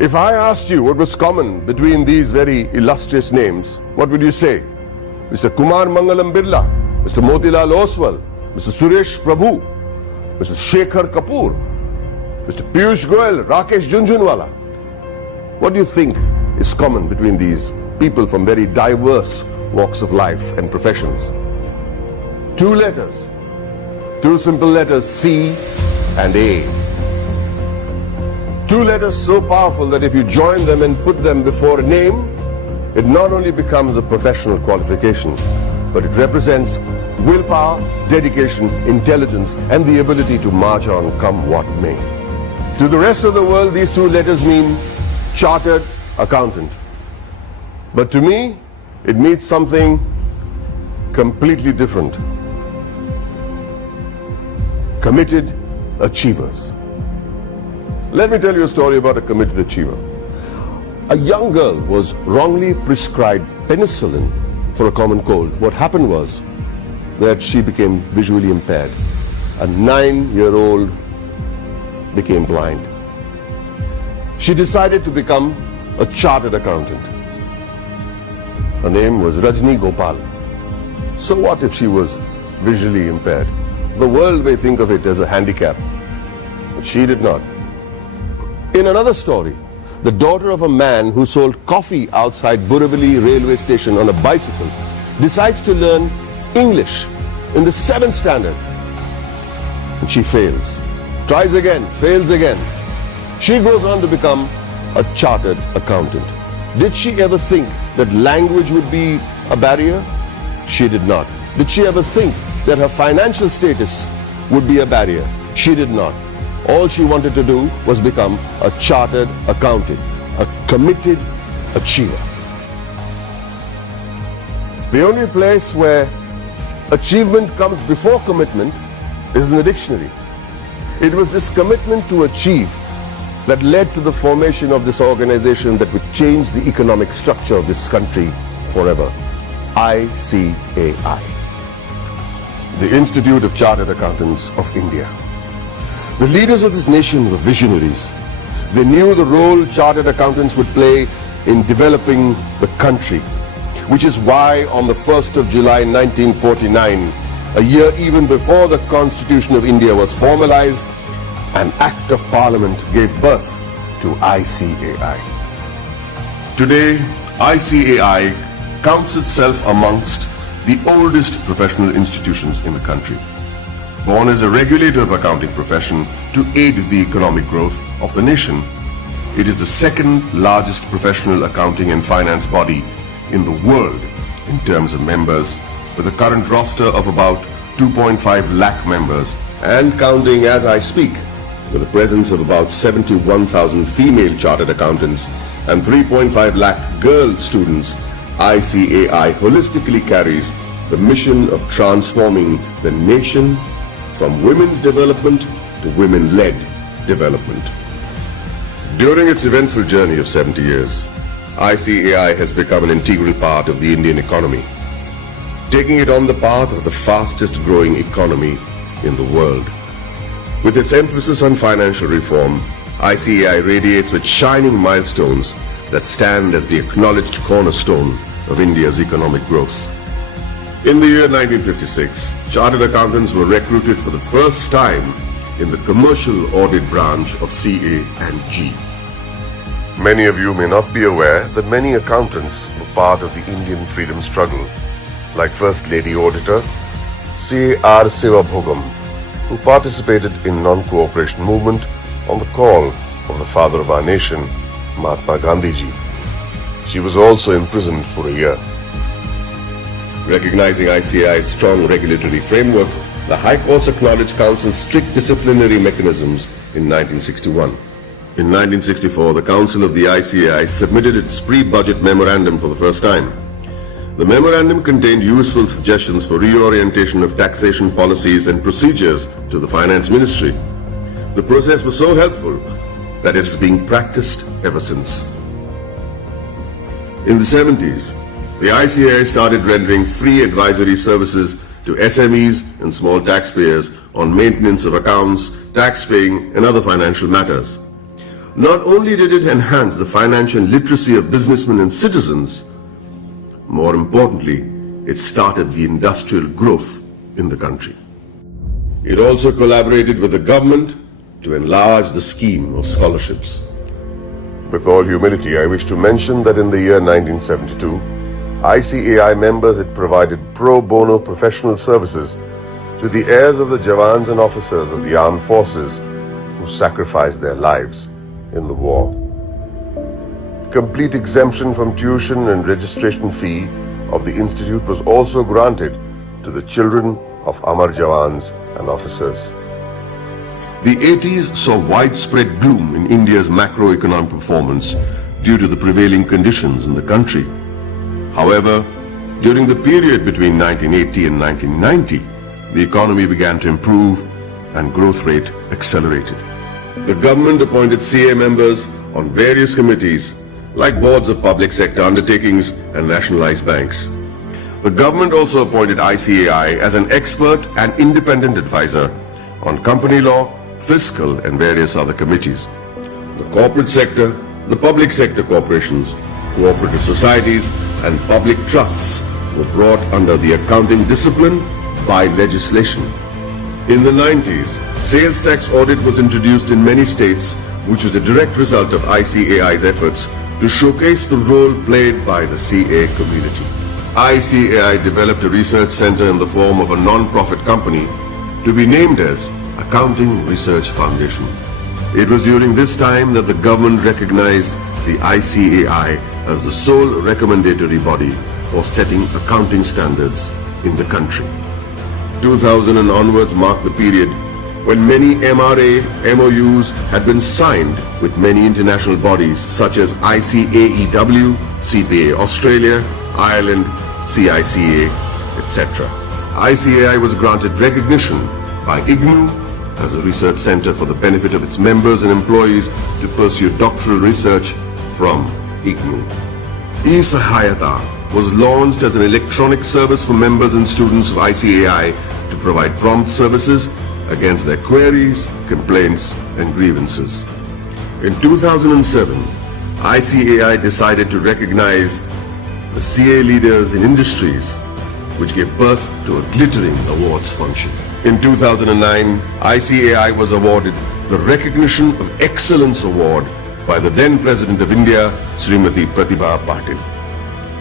If I asked you what was common between these very illustrious names, what would you say? Mr. Kumar Mangalam Birla, Mr. Motilal Oswal, Mr. Suresh Prabhu, Mr. Shekhar Kapoor, Mr. Piyush Goyal, Rakesh Jhunjhunwala. What do you think is common between these people from very diverse walks of life and professions? Two letters, two simple letters, C and A. Two letters so powerful that if you join them and put them before a name, it not only becomes a professional qualification, but it represents willpower, dedication, intelligence, and the ability to march on come what may. To the rest of the world, these two letters mean chartered accountant. But to me, it means something completely different. Committed achievers. Let me tell you a story about a committed achiever. A young girl was wrongly prescribed penicillin for a common cold. What happened was that she became visually impaired. A 9-year-old became blind. She decided to become a chartered accountant. Her name was Rajni Gopal. So what if she was visually impaired? The world may think of it as a handicap, but she did not. In another story, the daughter of a man who sold coffee outside Borivali railway station on a bicycle decides to learn English in the 7th standard. And she fails. Tries again, fails again. She goes on to become a chartered accountant. Did she ever think that language would be a barrier? She did not. Did she ever think that her financial status would be a barrier? She did not. All she wanted to do was become a chartered accountant, a committed achiever. The only place where achievement comes before commitment is in the dictionary. It was this commitment to achieve that led to the formation of this organization that would change the economic structure of this country forever. ICAI, the Institute of Chartered Accountants of India. The leaders of this nation were visionaries. They knew the role chartered accountants would play in developing the country, which is why on the 1st of July 1949, a year even before the Constitution of India was formalized, an Act of Parliament gave birth to ICAI. Today, ICAI counts itself amongst the oldest professional institutions in the country. Born as a regulator of accounting profession to aid the economic growth of the nation, it is the second largest professional accounting and finance body in the world in terms of members, with a current roster of about 2.5 lakh members and counting as I speak, with a presence of about 71,000 female chartered accountants and 3.5 lakh girl students. ICAI holistically carries the mission of transforming the nation from women's development to women-led development. During its eventful journey of 70 years, ICAI has become an integral part of the Indian economy, taking it on the path of the fastest growing economy in the world. With its emphasis on financial reform, ICAI radiates with shining milestones that stand as the acknowledged cornerstone of India's economic growth. In the year 1956, chartered accountants were recruited for the first time in the commercial audit branch of CA and G. Many of you may not be aware that many accountants were part of the Indian freedom struggle, like First Lady Auditor C.R. Sivabhogam, who participated in non-cooperation movement on the call of the father of our nation, Mahatma Gandhi ji. She was also imprisoned for a year. Recognizing ICAI's strong regulatory framework, the High Courts acknowledged Council's strict disciplinary mechanisms in 1961. In 1964, the Council of the ICAI submitted its pre-budget memorandum for the first time. The memorandum contained useful suggestions for reorientation of taxation policies and procedures to the Finance Ministry. The process was so helpful that it is being practiced ever since. In the 70s, the ICAI started rendering free advisory services to SMEs and small taxpayers on maintenance of accounts, tax paying, and other financial matters. Not only did it enhance the financial literacy of businessmen and citizens, more importantly, it started the industrial growth in the country. It also collaborated with the government to enlarge the scheme of scholarships. With all humility, I wish to mention that in the year 1972, ICAI members had provided pro bono professional services to the heirs of the Jawans and officers of the armed forces who sacrificed their lives in the war. Complete exemption from tuition and registration fee of the institute was also granted to the children of Amar Jawans and officers. The 80s saw widespread gloom in India's macroeconomic performance due to the prevailing conditions in the country. However, during the period between 1980 and 1990, the economy began to improve and growth rate accelerated. The government appointed CA members on various committees like boards of public sector undertakings and nationalized banks. The government also appointed ICAI as an expert and independent advisor on company law, fiscal and various other committees. The corporate sector, the public sector corporations, cooperative societies and public trusts were brought under the accounting discipline by legislation. In the 90s, sales tax audit was introduced in many states, which was a direct result of ICAI's efforts to showcase the role played by the CA community. ICAI developed a research center in the form of a non-profit company to be named as Accounting Research Foundation. It was during this time that the government recognized the ICAI as the sole recommendatory body for setting accounting standards in the country. 2000 and onwards marked the period when many MRA MOUs had been signed with many international bodies such as ICAEW, CPA Australia, Ireland, CICA, etc. ICAI was granted recognition by IGNU as a research center for the benefit of its members and employees to pursue doctoral research from IGNU. eSahayata was launched as an electronic service for members and students of ICAI to provide prompt services against their queries, complaints and grievances. In 2007, ICAI decided to recognize the CA leaders in industries, which gave birth to a glittering awards function. In 2009, ICAI was awarded the Recognition of Excellence Award by the then President of India, Srimati Pratibha Patil.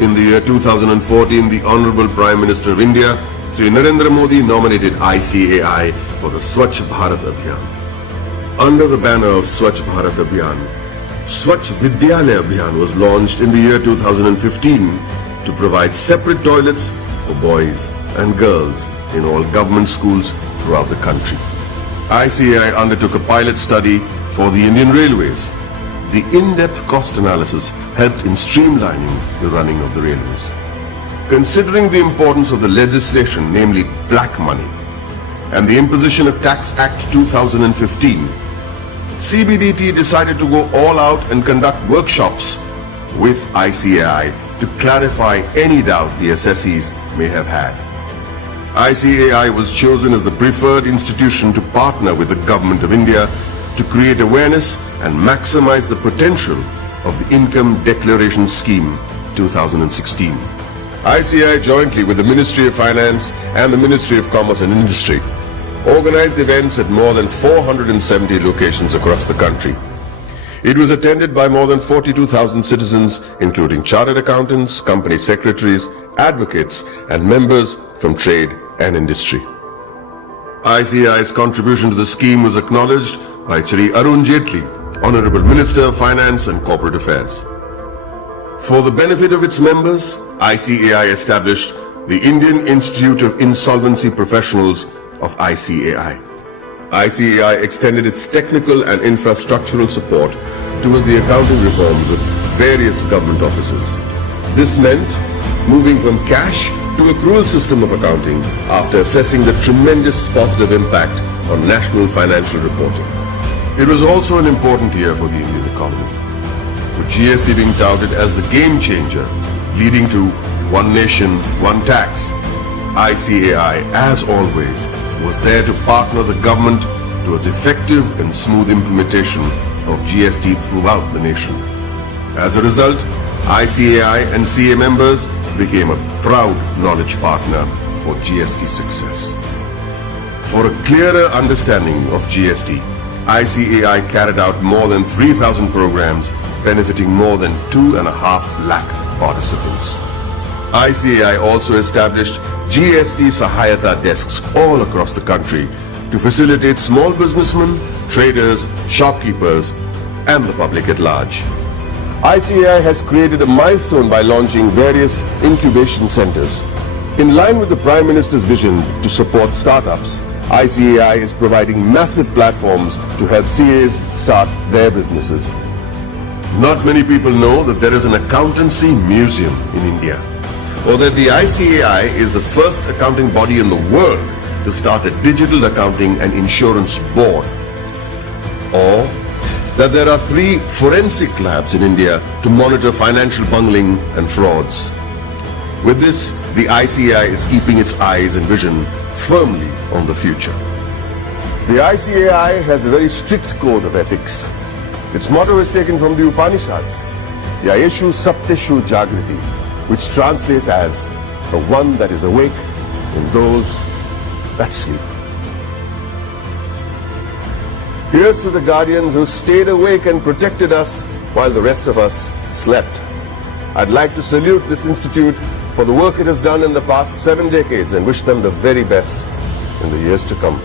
In the year 2014, the Honorable Prime Minister of India, Sri Narendra Modi, nominated ICAI for the Swachh Bharat Abhiyan. Under the banner of Swachh Bharat Abhiyan, Swachh Vidyalaya Abhiyan was launched in the year 2015 to provide separate toilets for boys and girls in all government schools throughout the country. ICAI undertook a pilot study for the Indian Railways. The in-depth cost analysis helped in streamlining the running of the railways. Considering the importance of the legislation, namely black money, and the imposition of Tax Act 2015, CBDT decided to go all out and conduct workshops with ICAI to clarify any doubt the assessees may have had. ICAI was chosen as the preferred institution to partner with the Government of India to create awareness and maximize the potential of the Income Declaration Scheme 2016. ICAI, jointly with the Ministry of Finance and the Ministry of Commerce and Industry, organized events at more than 470 locations across the country. It was attended by more than 42,000 citizens, including chartered accountants, company secretaries, advocates, and members from trade and industry. ICAI's contribution to the scheme was acknowledged by Shri Arun Jaitley, Honorable Minister of Finance and Corporate Affairs. For the benefit of its members, ICAI established the Indian Institute of Insolvency Professionals of ICAI. ICAI extended its technical and infrastructural support towards the accounting reforms of various government offices. This meant moving from cash to accrual system of accounting after assessing the tremendous positive impact on national financial reporting. It was also an important year for the Indian economy, with GST being touted as the game changer, leading to one nation, one tax. ICAI, as always, was there to partner the government towards effective and smooth implementation of GST throughout the nation. As a result, ICAI and CA members became a proud knowledge partner for GST success. For a clearer understanding of GST, ICAI carried out more than 3,000 programs benefiting more than 2.5 lakh participants. ICAI also established GST Sahayata desks all across the country to facilitate small businessmen, traders, shopkeepers, and the public at large. ICAI has created a milestone by launching various incubation centers. In line with the Prime Minister's vision to support startups, ICAI is providing massive platforms to help CAs start their businesses. Not many people know that there is an accountancy museum in India, or that the ICAI is the first accounting body in the world to start a digital accounting and insurance board, or that there are 3 forensic labs in India to monitor financial bungling and frauds. With this, the ICAI is keeping its eyes and vision firmly on the future. The ICAI has a very strict code of ethics. Its motto is taken from the Upanishads, Yayeshu Sapteshu Jagriti, which translates as the one that is awake in those that sleep. Here's to the guardians who stayed awake and protected us while the rest of us slept. I'd like to salute this institute for the work it has done in the past 7 decades and wish them the very best in the years to come.